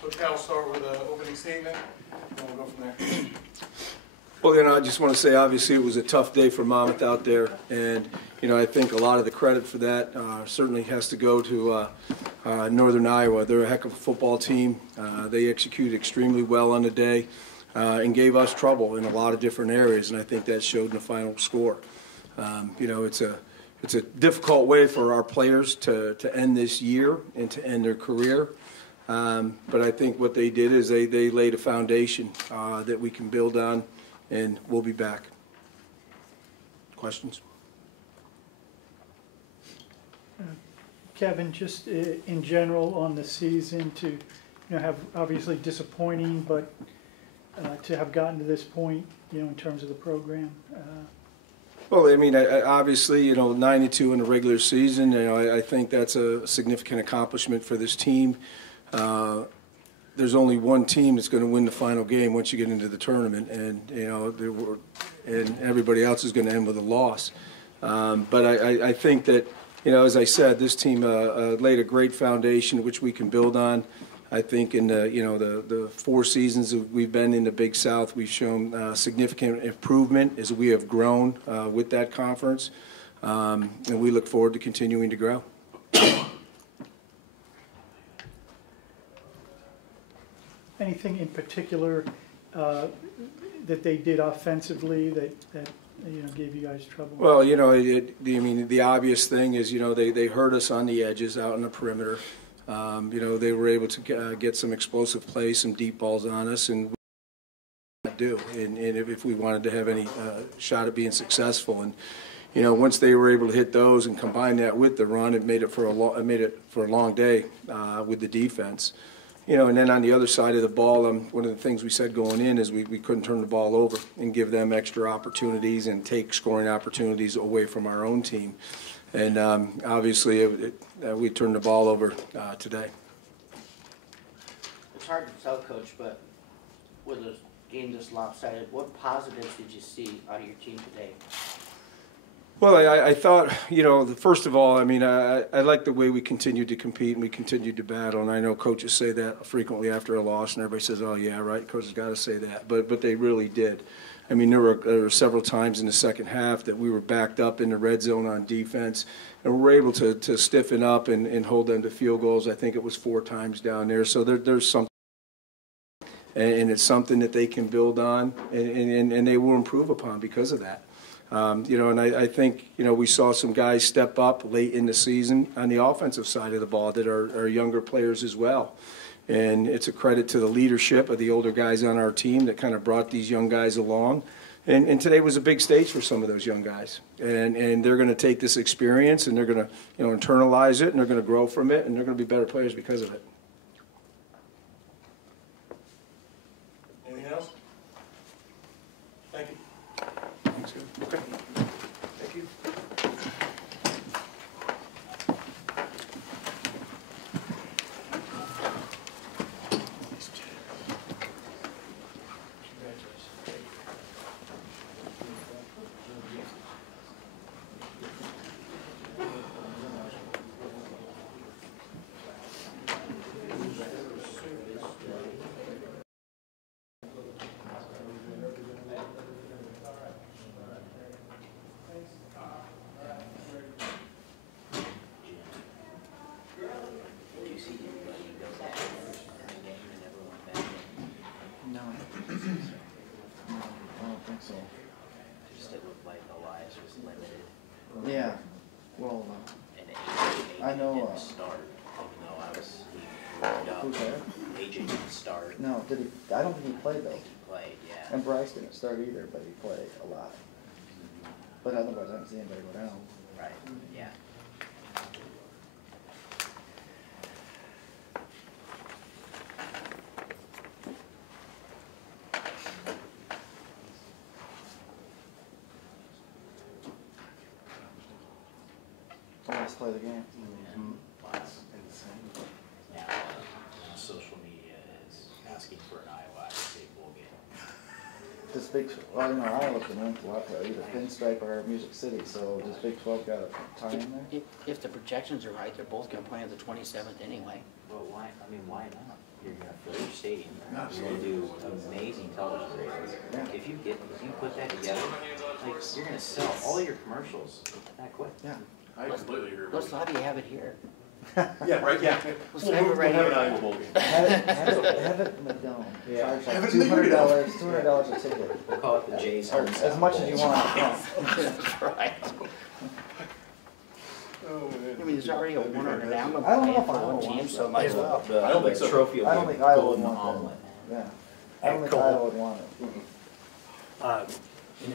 Coach Hal will start with an opening statement, and we'll go from there. Well, I just want to say, obviously, it was a tough day for Monmouth out there, and I think a lot of the credit for that certainly has to go to Northern Iowa. They're a heck of a football team. They executed extremely well on the day and gave us trouble in a lot of different areas, and I think that showed in the final score. It's a difficult way for our players to end this year and to end their career. But I think what they did is they laid a foundation that we can build on, and we'll be back. Questions? Kevin, just in general on the season, to have obviously disappointing, but to have gotten to this point, in terms of the program. Well, obviously, 9-2 in the regular season. I think that's a significant accomplishment for this team. There's only one team that's going to win the final game once you get into the tournament, and and everybody else is going to end with a loss. But I think that as I said, this team laid a great foundation which we can build on. I think in the 4 seasons that we've been in the Big South, we've shown significant improvement as we have grown with that conference, and we look forward to continuing to grow. Anything in particular that they did offensively that gave you guys trouble? Well, the obvious thing is they hurt us on the edges out on the perimeter. They were able to get some explosive plays, some deep balls on us, and we do. And if we wanted to have any shot at being successful, and once they were able to hit those and combine that with the run, it made it for a long day with the defense. And then on the other side of the ball, one of the things we said going in is we couldn't turn the ball over and give them extra opportunities and take scoring opportunities away from our own team. And obviously, we turned the ball over today. It's hard to tell, Coach, but with a game this lopsided, what positives did you see out of your team today? Well, I thought, first of all, I like the way we continued to compete and we continued to battle. And I know coaches say that frequently after a loss, and everybody says, oh, yeah, right, coach has got to say that. But they really did. There were several times in the second half that we were backed up in the red zone on defense, and we were able to stiffen up and hold them to field goals. I think it was 4 times down there. So there's something, and it's something that they can build on, and they will improve upon because of that. And I think, we saw some guys step up late in the season on the offensive side of the ball that are younger players as well. And it's a credit to the leadership of the older guys on our team that kind of brought these young guys along. And today was a big stage for some of those young guys. And they're going to take this experience and they're going to internalize it, and they're going to grow from it, and they're going to be better players because of it. Anything else? Thank you. Thanks, okay. Thank you. Yeah, well, I know. Start, even though I was warmed up. Who's there? AJ didn't start. No, did he? I don't think he played though. He played, yeah. And Bryce didn't start either, but he played a lot. But otherwise, I haven't seen anybody go down. Right. Yeah. Let's play the game. Now, social media is asking for an Iowa State bowl game. Does Big, well, Iowa can win for either Pinstripe or Music City, so does Big 12 got a tie in there? If the projections are right, they're both going to play on the 27th anyway. Well, why? I mean, why not? you're gonna fill your stadium, you're gonna do amazing television ratings. Yeah. If you put that together, like, you're gonna sell all your commercials that quick. Yeah. I completely agree with Let's you. lobby have it here. Yeah, right, yeah. Let's have it right here. Have it in the dome. Yeah. Charge Have like it in the unit. $200 a ticket. We'll call it the Jay's Or Home as South much as Bowl. you want. Yeah. That's right. I mean, there's already a Warner and Allen I don't know if plan for Iowa one team, wants so that. might as well. I don't think The so. trophy I don't will think be Iowa golden would want that. omelet. Yeah. I don't think Iowa would want it.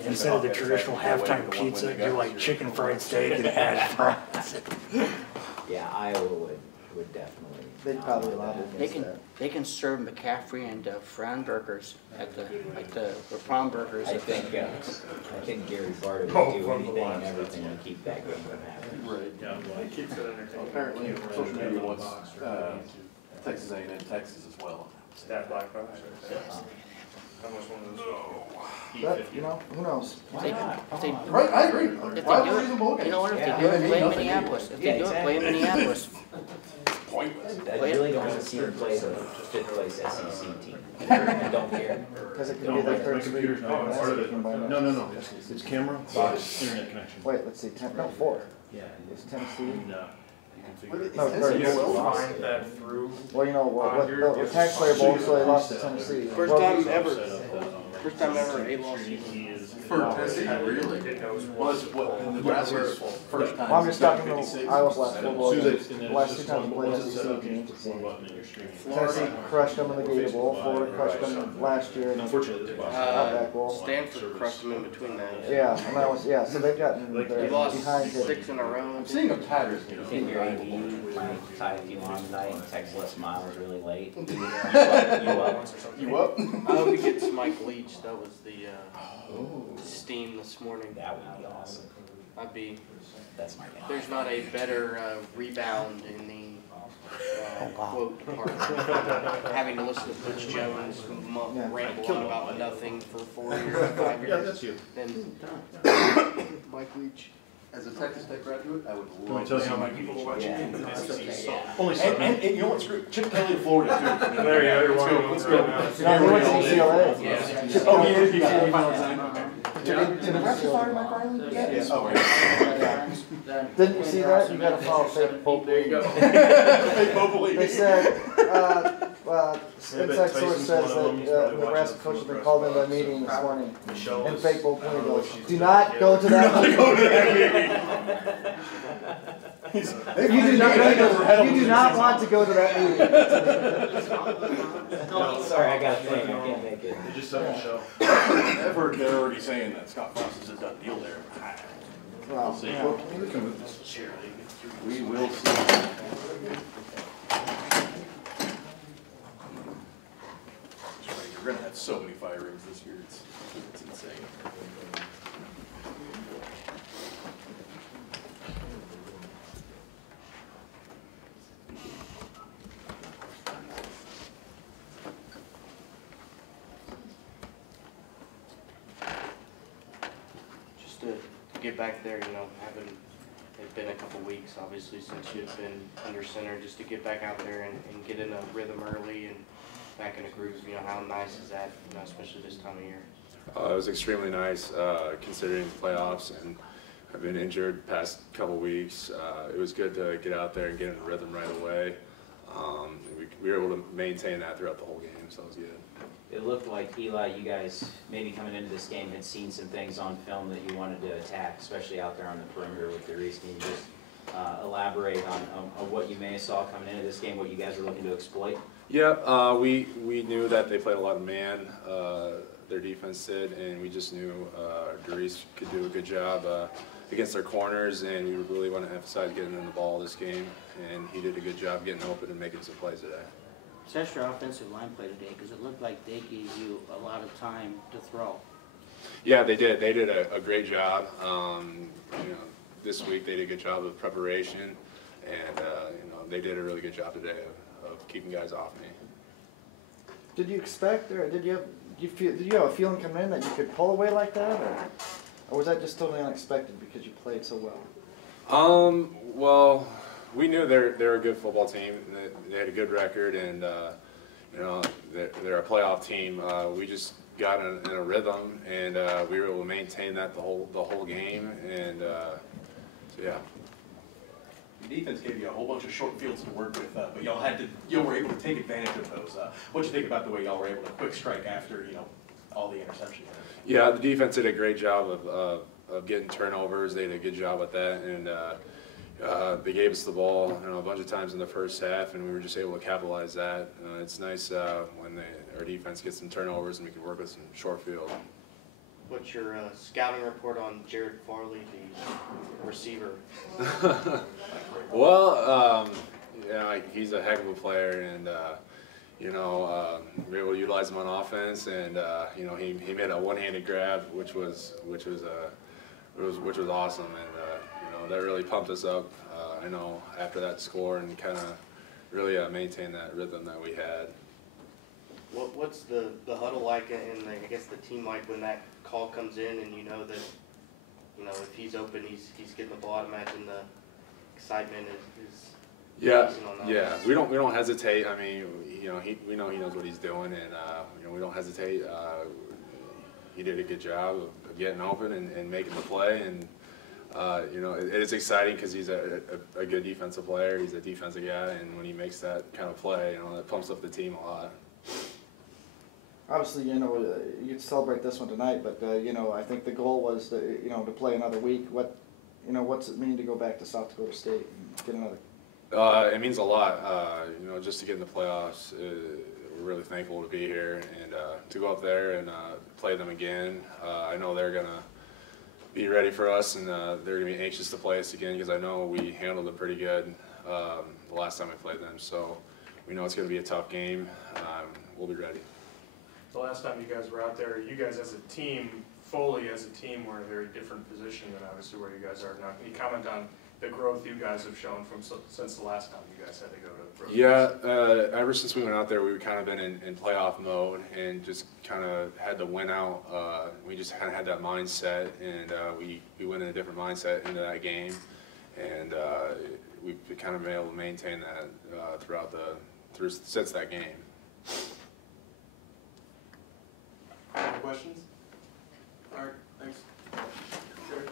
Instead of the traditional halftime pizza, do like chicken fried steak and hash browns. Yeah, Iowa would definitely. They'd probably lobby They against can, that. they can serve McCaffrey and Fran burgers at the prawn burgers. I think Gary Barta would do anything and everything to keep that game from happening. Right. Apparently, social media wants Texas A&M, Texas as well. Stat Black But, you know, who knows? If they, Right, I agree. if they Why do would you bowl it, you know what, if Yeah. they do Yeah, it, play nothing. Minneapolis. If Yeah, they do it, play exactly. Minneapolis. Pointless. I really don't want to see them play the fifth place SEC team. I don't care. Because it could be their third street. No. It's camera, box, internet connection. Wait, let's see, four. Yeah. It's Tennessee. No, Find that through. Well, you know, the taxpayer bowl, so they lost to Tennessee. First Well, time ever a loss season. For Tennessee, really? Was what, in Nebraska's first time. Well, I'm just talking since about 1956? Iowa's last football So game. they- The last two times we played once it's set SEC up, you teams. just push one button and you're streaming. Tennessee crushed them in the Gator Bowl, Florida crushed them last year in the Unfortunately, this box. Outback Bowl. Stanford crushed them in between that. Yeah, and that was, yeah, so they've gotten They their lost behind hit. 6 in a row. I'm seeing a pattern here. You think your AD might tie a few on tonight and text Les Miles really late? You up? You up? I hope he gets Mike Leach. That was the steam this morning. That would be awesome. I'd be. That's my guy. There's not a better rebound in the quote part. Having to listen to Butch Jones Yeah. ramble on about nothing for 4 years, 5 Yeah, years. that's you. Then Mike Leach. As a Texas Tech graduate, I would Do I love tell to you see how my many people people watch watch it. Yeah. Only And, seven. and you know what's great? Chip Kelly, Florida too. There you go. Let's go. No, he went to UCLA. Yeah. Oh, he did. Yeah, final design. Did Nebraska fire Mike Riley? Yes. Oh, yeah. Didn't you see that? You gotta follow fake Pope. There you go. Fake Pope They League. said, inside source says that Nebraska coach has been called into a meeting this morning. And fake Pope goes, do not go to that meeting. You do not want to go to that meeting. Sorry, I got a thing. I can't make it. They just set up a show. I've heard they're already saying that Scott Frost is a done deal there. Well, We'll see. yeah. We will see. We're gonna have so many firings this year. It's insane. Just to get back there, you know, having it been a couple weeks, obviously, since you've been under center, just to get back out there and get in a rhythm early and back in a groove, you know, how nice is that, you know, especially this time of year? It was extremely nice considering the playoffs, and I've been injured the past couple weeks. It was good to get out there and get in a rhythm right away. We were able to maintain that throughout the whole game, so it was good. It looked like, Eli, you guys, maybe coming into this game, had seen some things on film that you wanted to attack, especially out there on the perimeter with Darius. Can you just elaborate on what you may have saw coming into this game, what you guys are looking to exploit? Yeah, we knew that they played a lot of man, their defense did, and we just knew Darius could do a good job against their corners, and we really want to emphasize getting in the ball this game, and he did a good job getting open and making some plays today. Assess your offensive line play today, because it looked like they gave you a lot of time to throw. Yeah, they did. They did a great job. You know, this week they did a good job of preparation, and you know, they did a really good job today of keeping guys off me. Did you expect, or did you have a feeling coming in that you could pull away like that, or was that just totally unexpected because you played so well? Well, we knew they're a good football team. They had a good record, and you know, they're a playoff team. We just got in a rhythm, and we were able to maintain that the whole game, and so yeah. The defense gave you a whole bunch of short fields to work with, but y'all were able to take advantage of those. What you think about the way y'all were able to quick strike after, you know, all the interceptions? Yeah, the defense did a great job of getting turnovers. They did a good job with that, and they gave us the ball, you know, a bunch of times in the first half, and we were just able to capitalize that. It's nice when our defense gets some turnovers and we can work with some short field. What's your scouting report on Jared Farley, the receiver? Well, you know, he's a heck of a player, and you know, we were able to utilize him on offense, and you know, he made a one-handed grab, which was awesome, and you know, that really pumped us up. I know after that score, and kind of really maintained that rhythm that we had. What's the huddle like, and I guess the team like when that call comes in, and you know that, you know, if he's open, he's getting the ball. I imagine the excitement is yeah, yeah. We don't hesitate. I mean, you know, we know he knows what he's doing, and you know, we don't hesitate. He did a good job of getting open and making the play, and you know, it is exciting because he's a good defensive player. He's a defensive guy, and when he makes that kind of play, you know, that pumps up the team a lot. Obviously, you know, you get to celebrate this one tonight, but you know, I think the goal was to, you know, to play another week. What's it mean to go back to South Dakota State and get another? It means a lot. You know, just to get in the playoffs. We're really thankful to be here, and to go up there and play them again. I know they're gonna be ready for us, and they're gonna be anxious to play us again because I know we handled them pretty good the last time we played them. So we know it's gonna be a tough game. We'll be ready. The last time you guys were out there, you guys as a team, fully as a team, were in a very different position than obviously where you guys are now. Can you comment on the growth you guys have shown since the last time you guys had to go to road? Yeah, ever since we went out there, we've kind of been in playoff mode and just kind of had to win out. We just kind of had that mindset, and we went in a different mindset into that game, and we've kind of been able to maintain that since that game. Any questions? All right, thanks. Jared?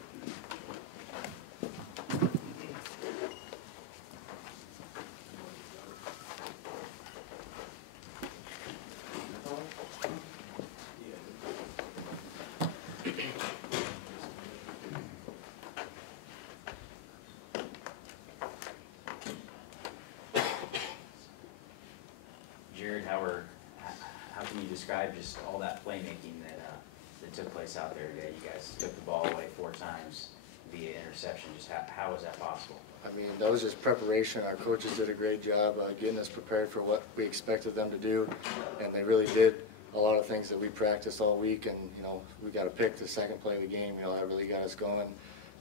Jared, how can you describe just all that playmaking that took place out there today? You guys took the ball away 4 times via interception. Just how was that possible? I mean, that was just preparation. Our coaches did a great job getting us prepared for what we expected them to do, and they really did a lot of things that we practiced all week. And you know, we got to pick the second play of the game. You know, that really got us going,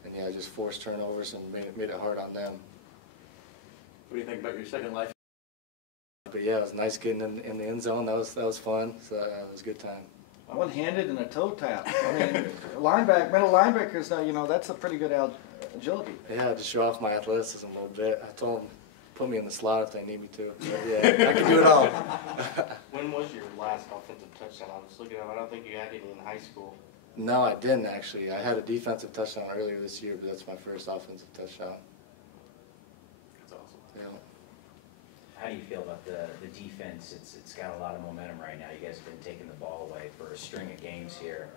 and yeah, just forced turnovers and made it hard on them. What do you think about your second life? But yeah, it was nice getting in the end zone. That was fun. So it was a good time. One-handed and a toe tap. I mean, middle linebackers, you know, that's a pretty good agility. Yeah, to show off my athleticism a little bit. I told them, put me in the slot if they need me to. But yeah, I can do it all. When was your last offensive touchdown? I was looking at it. I don't think you had any in high school. No, I didn't actually. I had a defensive touchdown earlier this year, but that's my first offensive touchdown. That's awesome. Yeah. How do you feel about the defense? It's got a lot of momentum right now. You guys have been taking the ball away for a string of games here.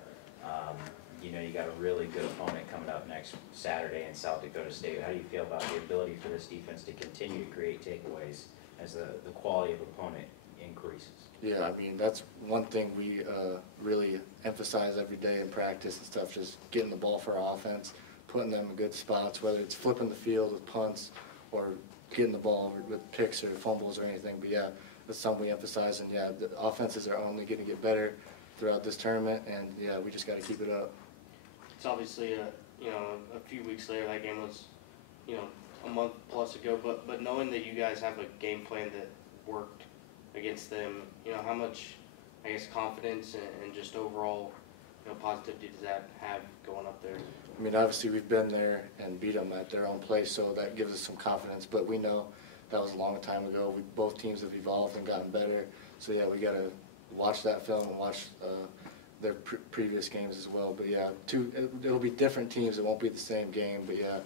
You know, you got a really good opponent coming up next Saturday in South Dakota State. How do you feel about the ability for this defense to continue to create takeaways as the quality of opponent increases? Yeah, I mean, that's one thing we really emphasize every day in practice and stuff, just getting the ball for our offense, putting them in good spots, whether it's flipping the field with punts or getting the ball with picks or fumbles or anything. But yeah, that's something we emphasize, and yeah, the offenses are only going to get better throughout this tournament, and yeah, we just got to keep it up. It's obviously a few weeks later. That game was, you know, a month plus ago. But knowing that you guys have a game plan that worked against them, you know, how much, I guess, confidence and just overall, you know, positivity does that have going up there? I mean, obviously we've been there and beat them at their own place, so that gives us some confidence. But we know that was a long time ago. Both teams have evolved and gotten better, So yeah, we got to watch that film and watch their previous games as well. But yeah, it'll be different teams. It won't be the same game. But yeah,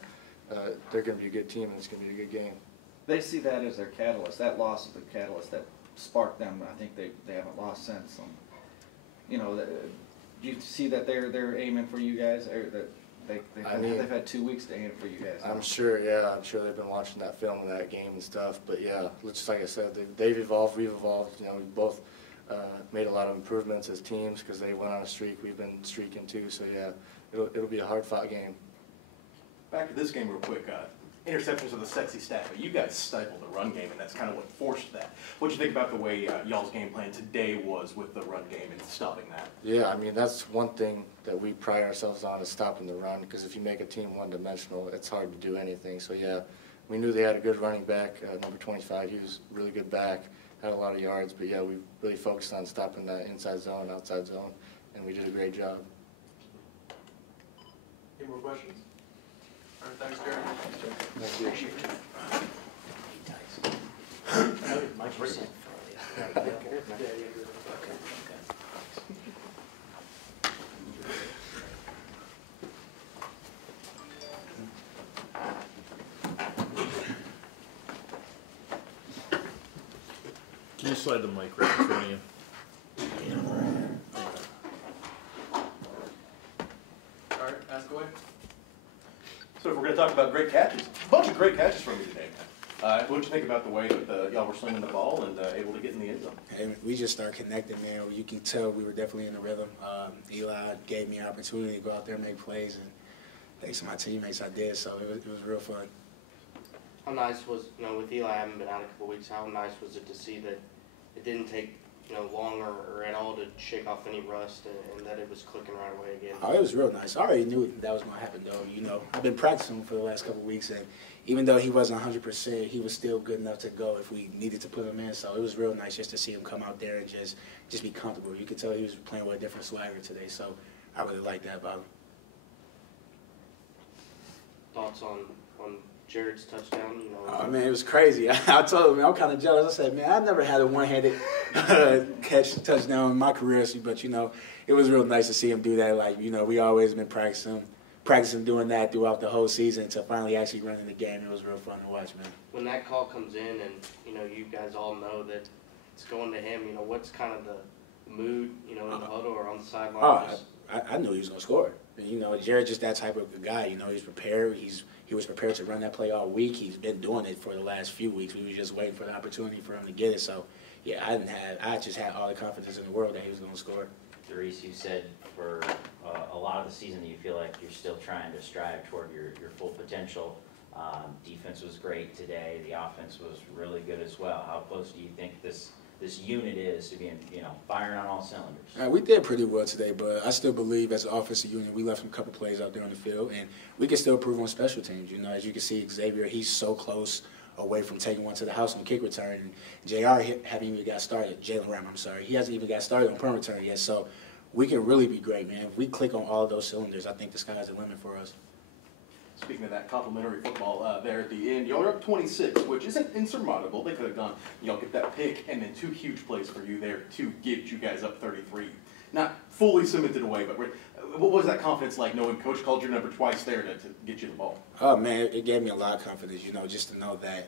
they're going to be a good team, and it's going to be a good game. They see that as their catalyst. That loss is the catalyst that sparked them. I think they haven't lost since. You know, do you see that they're aiming for you guys, or that they've had 2 weeks to aim for you guys? I'm sure. Yeah, I'm sure they've been watching that film and that game and stuff. But yeah, just like I said, they've evolved. We've evolved. You know, we both made a lot of improvements as teams because they went on a streak. We've been streaking too. So yeah, it'll be a hard-fought game. Back to this game real quick. Interceptions are the sexy stat, but you guys stifled the run game, and that's kind of what forced that. What do you think about the way y'all's game plan today was with the run game and stopping that? Yeah, I mean, that's one thing that we pride ourselves on is stopping the run, because if you make a team one-dimensional, it's hard to do anything. So yeah, we knew they had a good running back, number 25. He was a really good back, had a lot of yards, but yeah, we really focused on stopping that inside zone, outside zone, and we did a great job. Any more questions? All right, thanks, Jared. Thank you. Can you slide the mic right in front of you? All right, ask away. So if we're going to talk about great catches, a bunch of great catches from you today, man. What did you think about the way that y'all were slinging the ball and able to get in the end zone? And we just started connecting, man. You can tell we were definitely in the rhythm. Eli gave me an opportunity to go out there and make plays, and thanks to my teammates, I did. So it was real fun. How nice was, with Eli, I haven't been out a couple weeks, how nice was it to see that it didn't take, long or at all to shake off any rust and that it was clicking right away again? Oh, it was real nice. I already knew that was going to happen, though. I've been practicing for the last couple of weeks, and even though he wasn't 100%, he was still good enough to go if we needed to put him in. So it was real nice just to see him come out there and just be comfortable. You could tell he was playing with a different swagger today, so I really like that about him. Thoughts on Jared's touchdown? Oh, man, it was crazy. I told him, I'm kind of jealous. I said, man, I've never had a one-handed touchdown in my career, but, it was real nice to see him do that. Like, we always been practicing doing that throughout the whole season to finally actually run in the game. It was real fun to watch, man. When that call comes in and, you guys all know that it's going to him, what's kind of the mood, in the huddle or on the sideline? Oh, I knew he was going to score. And, Jared's just that type of guy. He's prepared. He was prepared to run that play all week. He's been doing it for the last few weeks. We were just waiting for the opportunity for him to get it. So, yeah, I just had all the confidence in the world that he was going to score. Doris, you said for a lot of the season that you feel like you're still trying to strive toward your full potential. Defense was great today. The offense was really good as well. How close do you think this unit is to being, firing on all cylinders? We did pretty well today, but I still believe as an offensive unit, we left a couple plays out there on the field, and we can still improve on special teams. As you can see, Xavier, he's so close away from taking one to the house on kick return. And JR haven't even got started. Jalen Ram, I'm sorry. He hasn't even got started on punt return yet. So we can really be great, man. If we click on all of those cylinders, I think the sky's the limit for us. Speaking of that complimentary football there at the end, y'all are up 26, which isn't insurmountable. They could have gone, y'all get that pick, and then 2 huge plays for you there to get you guys up 33. Not fully cemented away, but what was that confidence like knowing Coach called your number twice there to get you the ball? Oh, man, it gave me a lot of confidence, just to know that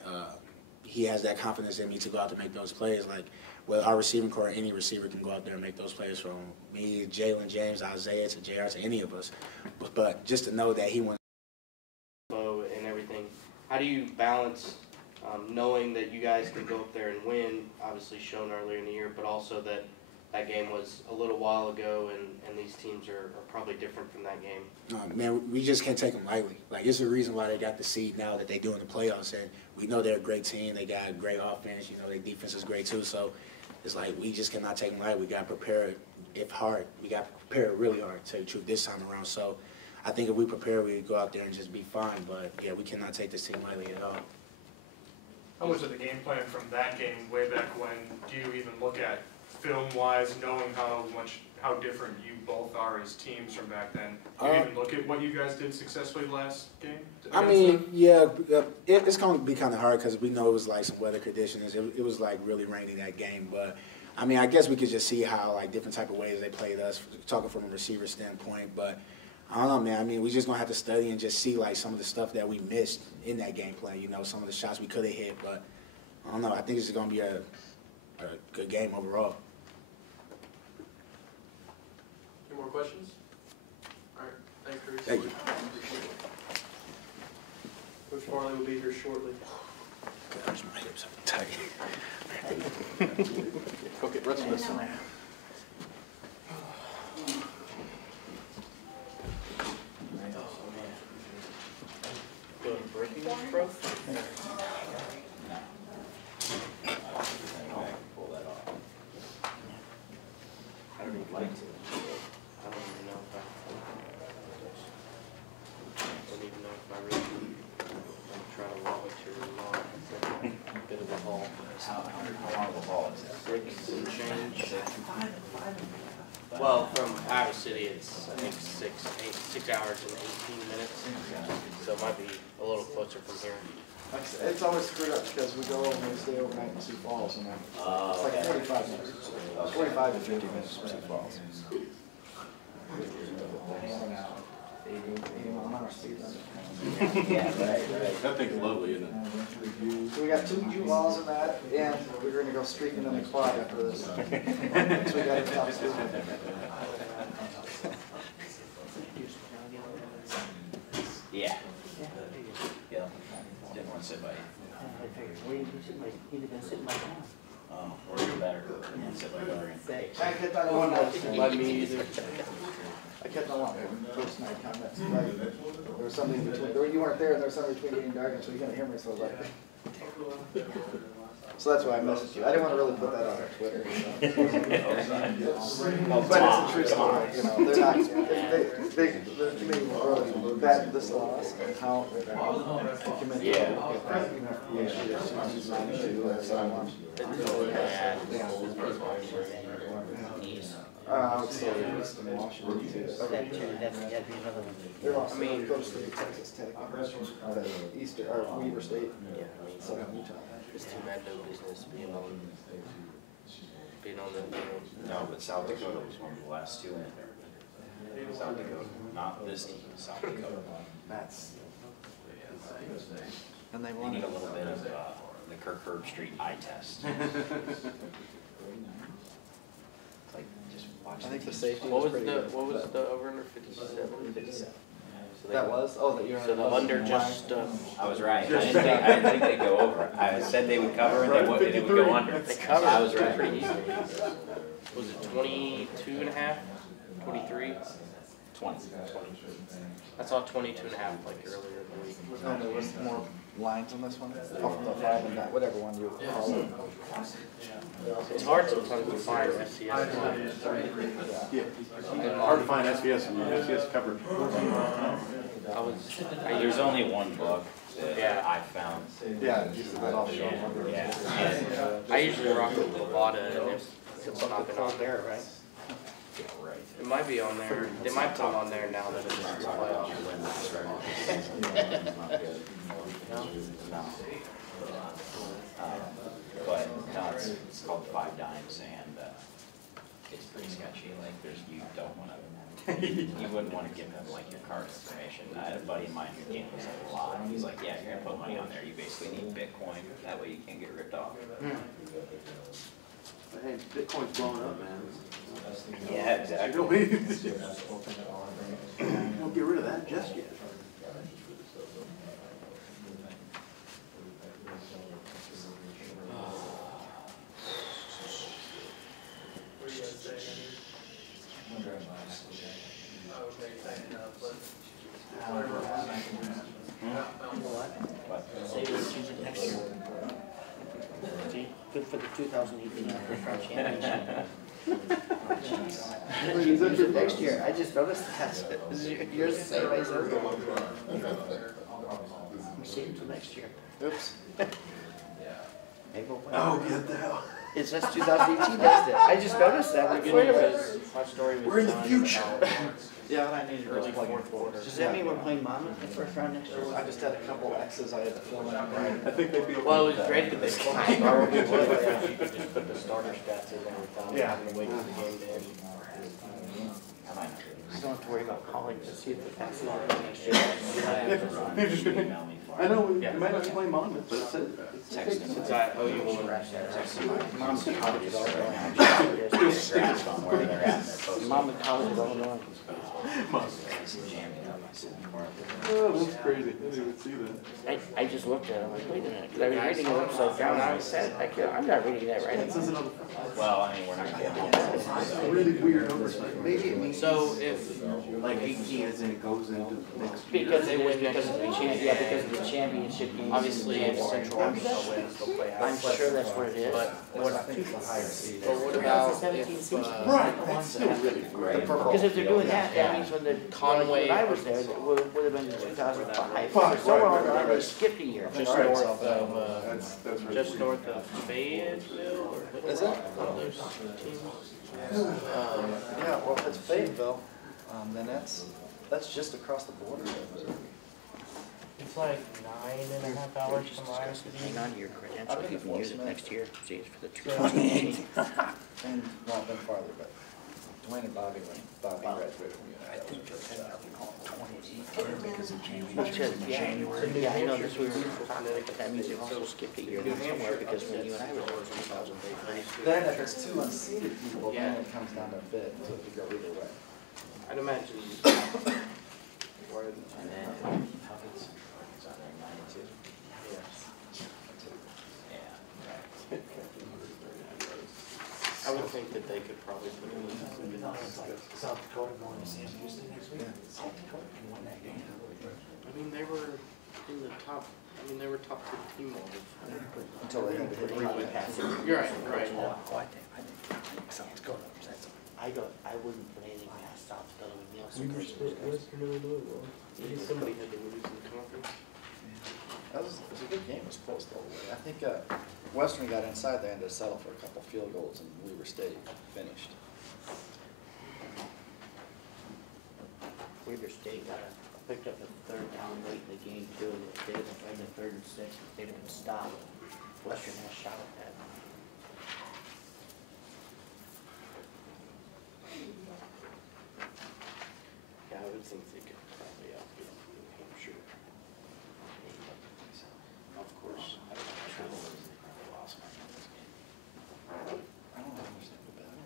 he has that confidence in me to go out to make those plays. Like, well, our receiving core, any receiver can go out there and make those plays from me, Jalen, James, Isaiah, to JR, to any of us. But just to know that he went. And everything. How do you balance knowing that you guys can go up there and win, obviously shown earlier in the year, but also that game was a little while ago and these teams are probably different from that game? Man, we just can't take them lightly. Like, it's the reason why they got the seed now that they do in the playoffs, and we know they're a great team. They got a great offense. Their defense is great too. So it's like we just cannot take them lightly. We got to prepare it hard. We got to prepare it really hard, to tell you the truth, this time around. So I think if we prepare, we go out there and just be fine. But, yeah, we cannot take this team lightly at all. How much of the game plan from that game way back when do you even look at film-wise, knowing how different you both are as teams from back then? Do you even look at what you guys did successfully last game? I mean, yeah, it's going to be kind of hard because we know it was like some weather conditions. It was like really rainy that game. But I mean, I guess we could just see how, like, different type of ways they played us, talking from a receiver standpoint. But I don't know, man. I mean, we're just going to have to study and just see, like, some of the stuff that we missed in that game plan. You know, some of the shots we could have hit. But I don't know. I think it's going to be a good game overall. Any more questions? All right, thanks, Bruce. Thank you. Coach Marley will be here shortly. Gosh, my hips are tight. Go get rest of this. Breaking pro? Pull that off. I don't even like to. I don't even know if I really try to walk it too long. It's a bit of a haul. How long of a haul is that? 6 and change. Well, from Iowa City, it's I think 6 hours and 18 minutes. So it might be a little closer from here. It's always screwed up because we go and we stay overnight in Sioux Falls, and it's like 45 minutes, 45 to 50 minutes from Sioux Falls. 80 mile an hour speed limit. Yeah, right. That thing's lovely, isn't it? So we got 2 U-Hauls in that, and we're going to go streaking in the quad after this. So we got to top speed. Yeah. Yeah. Didn't want to sit by you. Oh, or you're better. Didn't sit by Dorian. I kept on one by me either. I kept on one first night comments. Like, there was something between, you weren't there, and there was something between you and Dargan, so you couldn't hear me, so I was like. So that's why I messaged you. I didn't want to really put that on our Twitter. But it's a true story, you know. They're not, they bad this loss and how they commit to it. I would say East and Washington too. That'd be another one. They're also close to Texas Tech, Easter, or Weaver State, Southern Utah. It's too bad no business being on the No, but South Dakota was one of the last 2 in there. South Dakota, not this team, South Dakota. That's. And they We won need it. a little bit of the Kirk Herbstreit eye test. Like, just watch I think the teams safety play. was pretty good. What was the over under 57? 57. That was? Oh, that you're. So the under just, I was right. I didn't think they'd go over. I said they would cover and they would go under. they covered. I was right. Pretty easily. Was it 22 and a half? 23? 20. I saw 22 and a half like earlier in the week. No, there was more lines on this one. Off the 5 and that, whatever one you call it. It's hard sometimes to find FCS. Yeah. Hard to find SBS and SBS coverage. There's only one book that I found. Yeah, that all show. Yeah. I usually rock with Bovada, and it's not been on there, right? It might be on there. They might put it on there now that it's the playoffs. But no, it's called 5 Dimes, and it's pretty sketchy. Like, you don't want to, you wouldn't want to give them like your card information. I had a buddy of mine who gambles a lot. He's like, yeah, you're gonna put money on there. You basically need Bitcoin. That way you can't get ripped off. But hey, Bitcoin's blowing up, man. Yeah, exactly. Don't get rid of that just yet. What are you guys saying, Save this season next year. See, good for the 2018 first round championship. Next year, I just noticed that. Yours the same way as everyone. We're seeing until next year. Oops. Maybe we'll win. Oh, get the hell. It's just 2018 does it. I just noticed that. Like, wait a minute. My story was We're in the done future. about Yeah, and I need to early plug in. fourth quarter. Does that mean we're playing Monmouth in the first round next year? I just had a couple X's I had to fill in. I think they'd be. Well, it was great that they spoke to start with, you could just put the starter stats in every time, Yeah. having to wait for the game to end. I don't have to worry about calling to see if the passes are next year. They're just gonna, I know, we might not be playing Monmouth, but it's Text him. Since I owe you one. Text him. Mom's college is all Grasp on where they're at. Mom and college is Illinois. Oh, that's crazy. I didn't even see that. I just looked at it, I'm like, wait a minute, because I was reading it upside down, I said, I'm not reading that right. Well, I mean, we're not gonna be able to. It's really weird numbers. Maybe it means. So if, Like 18 as in it goes into next. Because they win because of the championship game. obviously if Central Arkansas wins, they'll play out. I'm sure that's what it is. But what, I think the higher seed. but what about if, Right, that's still really weird. Because if they're doing that, that means when the, Conway- when I was there, it would have been 2005. So on, they skipped a year. just Alright, north so, of, That's really just weird. north of Fayetteville, or Is it? one of those teams? Yeah, well, if it's Fayetteville, then that's just across the border. It's like 9.5 hours from Iowa Hang on to your credentials, you can use it next year, see, it's for the And, 2018. well, been farther, but Dwayne and Bobby graduated from UNI. That was their first job. Because of Yeah, I know this was, but that means you also skipped a year somewhere, because when you and I were there in 2003. Then if it's two unseated people, then it comes down to a bid, so it could go either way. I'd imagine. And then, it's on there, 92. Yeah. I would think that they could probably put in. South Dakota going to Sam Houston next week. South Dakota can win that game. I mean, they were in the top, they were top 15 all the time. Until they had to hit You're right, right. I think South Dakota upsets them. I wouldn't put anything past South Dakota with Nielsen. Western Illinois, well, somebody had to lose in the conference. It was a good game, it was close the whole way. I think Western got inside, they had to settle for a couple field goals, and Weaver State finished. Weaver State picked up a third down late in the game too, and if they had been playing the 3rd and 6, they'd have been stopped. Western had a shot at that. Yeah, I would think they could probably outbeat New Hampshire. Of course, I don't know. I don't understand the battle.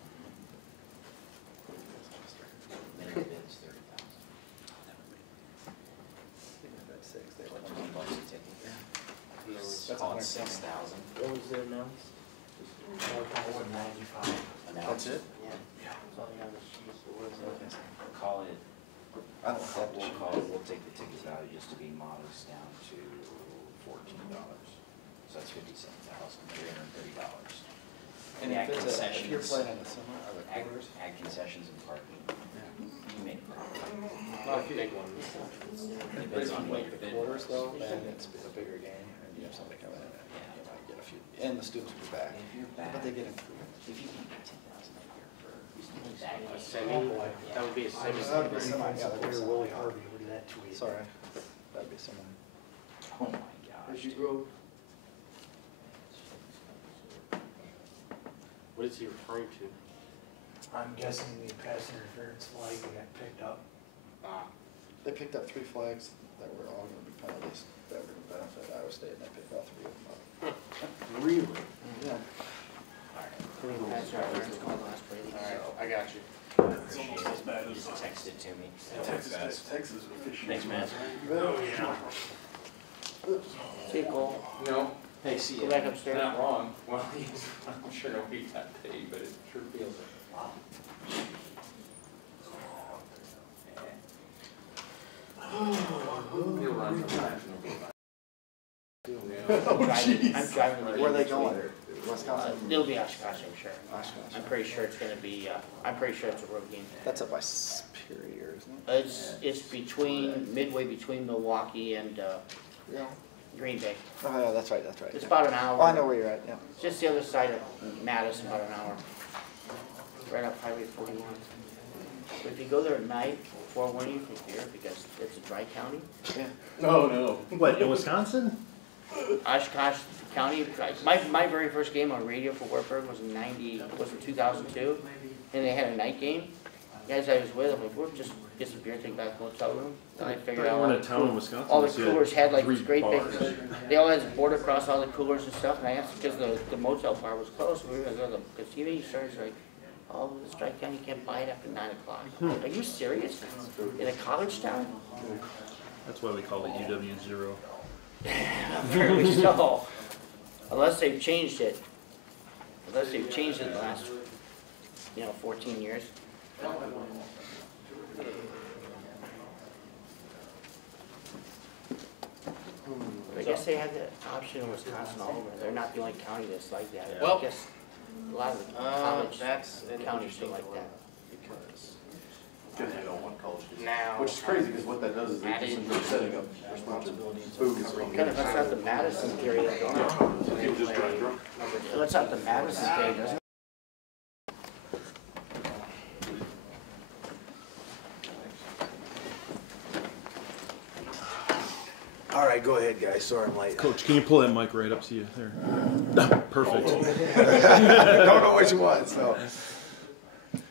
Minimum bid is 30,000. That's six, they were $20 a ticket. And there was, That's Call it 110. 6,000. What was it announced? That's it? Yeah. That's all you have is cheese. What was that? Call it, I don't have to. we'll take the ticket value just to be modest down to $14. So that's $57,330. And Add if it's if you're concessions, playing in the summer, or the add quarters, add concessions and parking, you make it. not a big one. if it's on like the quarters though, then it's a bigger game, and you have somebody coming in, and you might get a few, and the students will be back. If you're back, But they get in. if you can get 10,000 a year for A semi, that would be a semi. That'd be semi, yeah, that'd be We're semi. Willie Harvey, look at that tweet. Sorry, that'd be semi. oh my gosh. As you grow. What is he referring to? I'm guessing the pass interference flag that got picked up. They picked up 3 flags that were all gonna be penalties that were gonna benefit Iowa State, and they picked all 3 of them up. Really? Yeah. Pass interference called last play. Alright, I got you. It's almost as bad as Just text it to me. Texas officials. Thanks, man. Oh, yeah. See you, Cole. No. Hey, see Go back upstairs. Not wrong. Well, I'm sure nobody's that paid, but it sure feels like. You'll run from time, no be I'm driving the Where are they game going? this week. Wisconsin? It'll be Oshkosh, I'm sure. Oshkosh. I'm pretty sure it's gonna be, I'm pretty sure it's a road game. That's up by Superior, isn't it? It's between, midway between Milwaukee and, Yeah. Green Bay. Oh, yeah, that's right, that's right. It's about an hour. Oh, I know where you're at, yeah. It's just the other side of Madison, about an hour. Right up Highway 41. But if you go there at night, forewarn you from here, because it's a dry county. Yeah. Oh, no. What, in Wisconsin? Oshkosh County, my very first game on radio for Wartburg was in 2002, and they had a night game. The guys I was with, I'm like, we'll just get some beer, take back to the hotel room. And I figured out We're in a town in Wisconsin. all the so you had coolers had like three these great big, bars. they all had a board across all the coolers and stuff, and I asked, because the motel bar was closed, we were gonna go to the casino, started like, oh, this dry county, you can't buy it after 9 o'clock. Are you serious? In a college town? That's why we call it UW0. Apparently so. Unless they've changed it. Unless they've changed it in the last, 14 years. I guess they have the option in Wisconsin all over. They're not the only county that's like that. Well, I guess a lot of the college that's an counties are interesting like that. Because they don't want college kids. Now, Which is crazy, because what that does is they just end up setting up responsibilities food. Kind of, that's not the Madison theory. People just drive drunk. That's not the Madison theory, doesn't it? All right, go ahead, guys. Sorry I'm late. Coach, can you pull that mic right up to you there? Perfect. Don't know which one, so.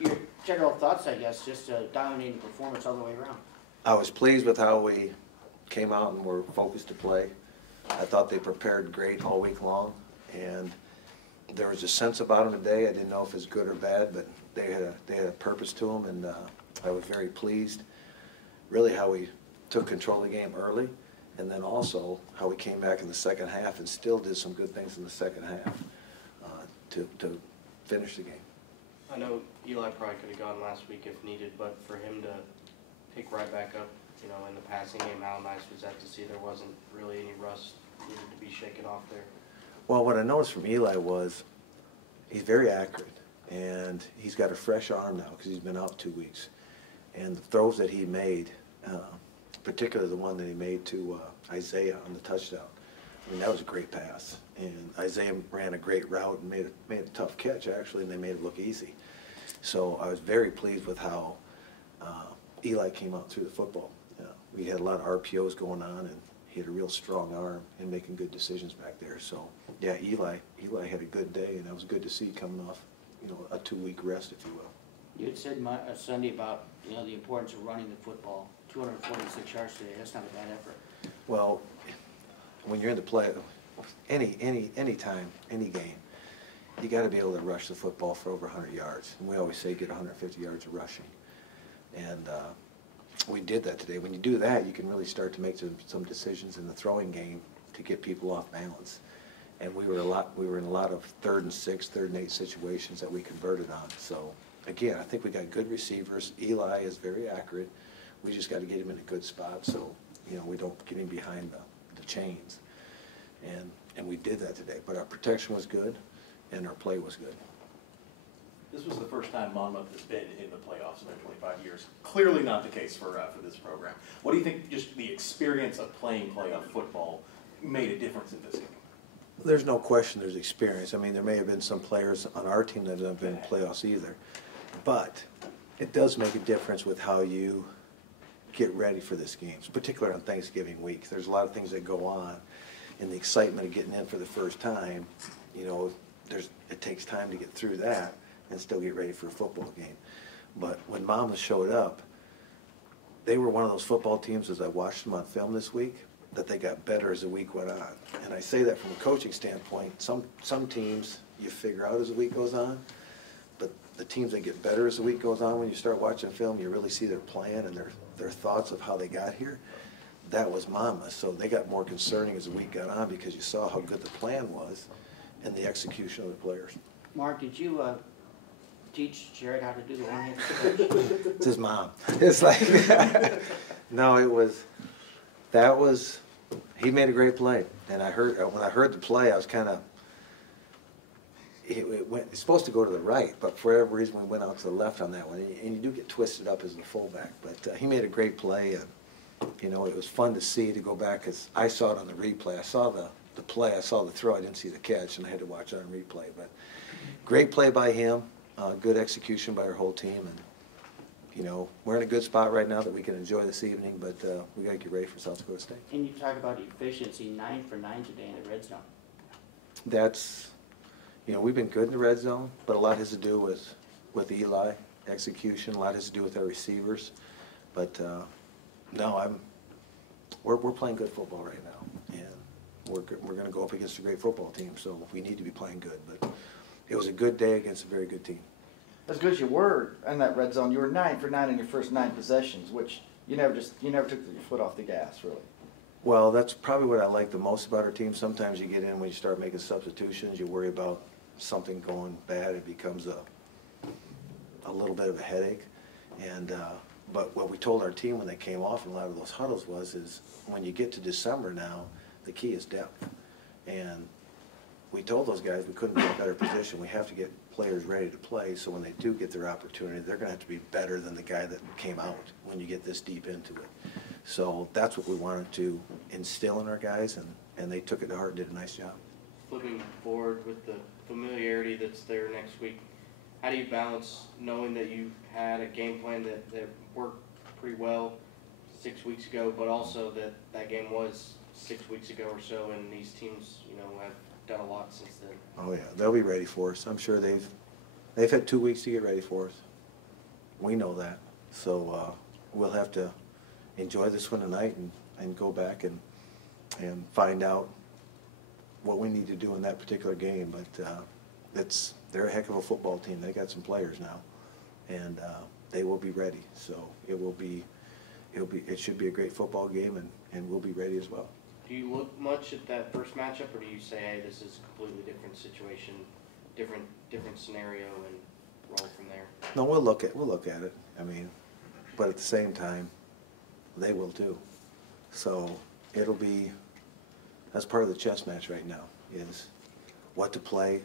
Your general thoughts, I guess, just a dominating performance all the way around. I was pleased with how we came out and were focused to play. I thought they prepared great all week long, and there was a sense about them today. I didn't know if it was good or bad, but they had a purpose to them, and I was very pleased. Really, how we took control of the game early, and then also how we came back in the second half and still did some good things in the second half to finish the game. I know Eli probably could have gone last week if needed, but for him to pick right back up, in the passing game, how nice was that to see there wasn't really any rust needed to be shaken off there? Well, what I noticed from Eli was he's very accurate, and he's got a fresh arm now because he's been out 2 weeks. And the throws that he made, particularly the one that he made to Isaiah on the touchdown, I mean, that was a great pass. And Isaiah ran a great route and made a tough catch, actually, and they made it look easy. So I was very pleased with how Eli came out through the football. We had a lot of RPOs going on, and he had a real strong arm in making good decisions back there. So, yeah, Eli had a good day, and that was good to see coming off, a 2-week rest, if you will. You had said Sunday about, the importance of running the football. 246 yards today, that's not a bad effort. Well, when you're in the play, any time, any game, you got to be able to rush the football for over 100 yards. And we always say get 150 yards of rushing. And we did that today. When you do that, you can really start to make some decisions in the throwing game to get people off balance. And we were in a lot of 3rd and 6, 3rd and 8 situations that we converted on. So again, I think we got good receivers. Eli is very accurate. We just got to get him in a good spot so we don't get him behind the chains. And we did that today. But our protection was good, and our play was good. This was the first time Monmouth has been in the playoffs in their 25 years. Clearly not the case for this program. What do you think just the experience of playing playoff football made a difference in this game? There's no question there's experience. I mean, there may have been some players on our team that haven't been in playoffs either. But it does make a difference with how you get ready for this game, particularly on Thanksgiving week. There's a lot of things that go on, and the excitement of getting in for the first time, it takes time to get through that and still get ready for a football game. But when Monmouth showed up, they were one of those football teams, as I watched them on film this week, that they got better as the week went on. And I say that from a coaching standpoint. Some teams you figure out as the week goes on, but the teams that get better as the week goes on, when you start watching film, you really see their plan and their thoughts of how they got here. That was Monmouth. So they got more concerning as the week got on because you saw how good the plan was and the execution of the players. Mark, did you teach Jared how to do the one-hand switch? It's his mom. It's like, no, he made a great play. And when I heard the play, I was kind of, it's supposed to go to the right, but for whatever reason we went out to the left on that one. And you do get twisted up as a fullback. But he made a great play, and you know, it was fun to see, to go back, because I saw it on the replay. I saw the play, I saw the throw, I didn't see the catch, and I had to watch it on replay. But great play by him, good execution by our whole team, and you know, we're in a good spot right now that we can enjoy this evening, but we got to get ready for South Dakota State. And you talk about efficiency, 9 for 9 today in the red zone. That's, you know, we've been good in the red zone, but a lot has to do with Eli, execution, a lot has to do with our receivers. But no, we're playing good football right now, and we're going to go up against a great football team, so we need to be playing good. But it was a good day against a very good team. As good as you were in that red zone, you were 9 for 9 in your first 9 took your foot off the gas, really. Well, that's probably what I like the most about our team. Sometimes you get in, when you start making substitutions, you worry about something going bad. It becomes a little bit of a headache. And but what we told our team when they came off in a lot of those huddles is when you get to December now, the key is depth. And we told those guys we couldn't be in a better position. We have to get players ready to play, so when they do get their opportunity, they're going to have to be better than the guy that came out when you get this deep into it. So that's what we wanted to instill in our guys, and they took it to heart and did a nice job. Looking forward with the familiarity that's there next week, how do you balance knowing that you had a game plan that worked pretty well 6 weeks ago, but also that game was 6 weeks ago or so, and these teams, you know, have done a lot since then? Oh yeah, they'll be ready for us. I'm sure they've had 2 weeks to get ready for us. We know that. So we'll have to enjoy this one tonight and go back and find out what we need to do in that particular game. But they're a heck of a football team. They got some players now, and they will be ready. So it should be a great football game, and we'll be ready as well. Do you look much at that first matchup, or do you say, hey, this is a completely different situation, different scenario, and roll from there? No, we'll look at it. I mean, but at the same time, they will too. So that's part of the chess match right now, is what to play.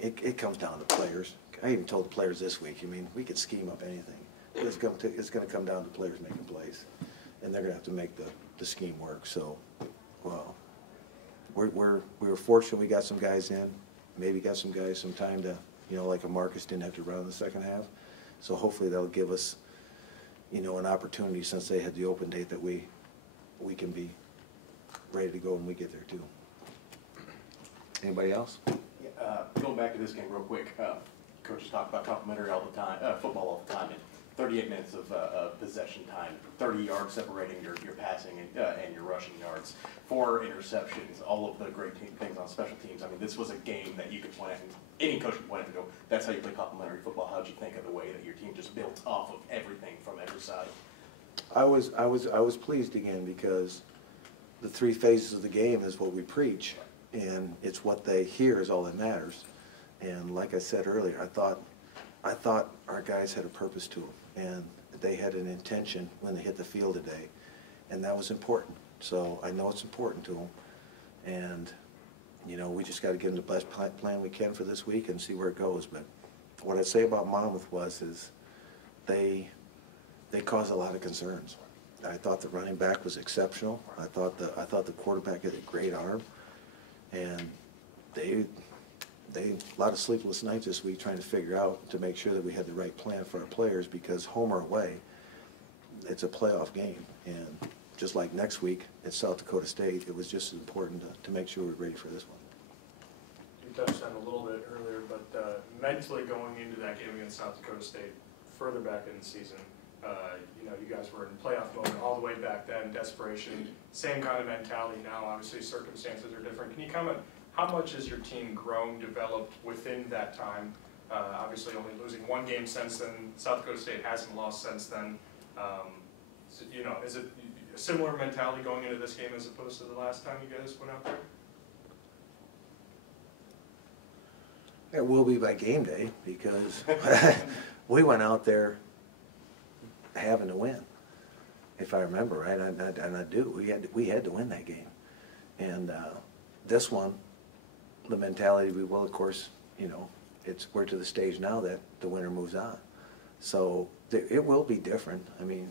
It comes down to players. I even told the players this week, I mean, we could scheme up anything. It's going to come down to players making plays, and they're going to have to make the scheme work. So, well, we were fortunate we got some guys in, maybe got some guys some time to, you know, like a Marcus didn't have to run in the second half. So hopefully that'll give us, you know, an opportunity, since they had the open date, that we can be ready to go when we get there too. Anybody else? Going back to this game real quick, coaches talk about complimentary all the time, football all the time, and 38 minutes of possession time, 30 yards separating your passing and your rushing yards, 4 interceptions, all of the great things on special teams. I mean, this was a game that you could point at, and any coach could point at and go, that's how you play complimentary football. How'd you think of the way that your team just built off of everything from every side? I was pleased again, because the 3 phases of the game is what we preach, and it's what they hear is all that matters. And like I said earlier, I thought our guys had a purpose to them, and they had an intention when they hit the field today, and that was important. So I know it's important to them, and you know, we just got to give them the best plan we can for this week and see where it goes. But what I'd say about Monmouth is they caused a lot of concerns. I thought the running back was exceptional. I thought the quarterback had a great arm, and they a lot of sleepless nights this week trying to figure out, to make sure that we had the right plan for our players, because home or away, it's a playoff game. And just like next week at South Dakota State, it was just as important to make sure we're ready for this one. You touched on it a little bit earlier, but mentally going into that game against South Dakota State, further back in the season, you know, you guys were in playoff mode all the way back then, desperation, same kind of mentality now. Obviously, circumstances are different. Can you comment, how much has your team grown, developed within that time? Obviously, only losing 1 game since then. South Dakota State hasn't lost since then. So, you know, is it a similar mentality going into this game as opposed to the last time you guys went out there? It will be by game day, because we went out there having to win, if I remember right, and I do. We had to win that game, and this one, the mentality, we will, of course, you know, we're to the stage now that the winner moves on. So it will be different. I mean,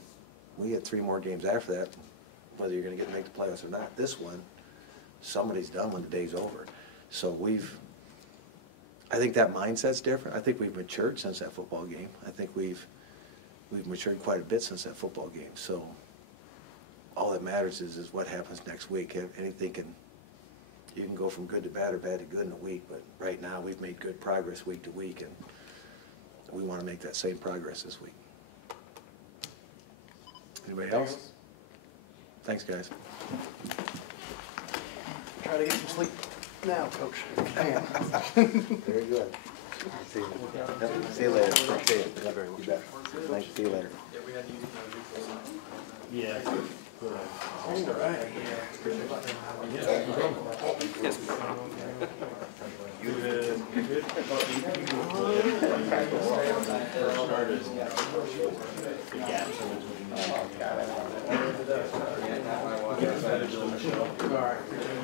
we had 3 more games after that, whether you're gonna get to make the playoffs or not. This one, somebody's done when the day's over. So I think that mindset's different. I think we've matured since that football game. I think we've matured quite a bit since that football game. So all that matters is what happens next week. You can go from good to bad or bad to good in a week, but right now we've made good progress week to week, and we want to make that same progress this week. Anybody else? Thanks, guys. Try to get some sleep now, Coach. Very good. See you. Yep. See you later. See you. You bet. Thanks. See you later. Yeah. All right. Yes.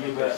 You bet.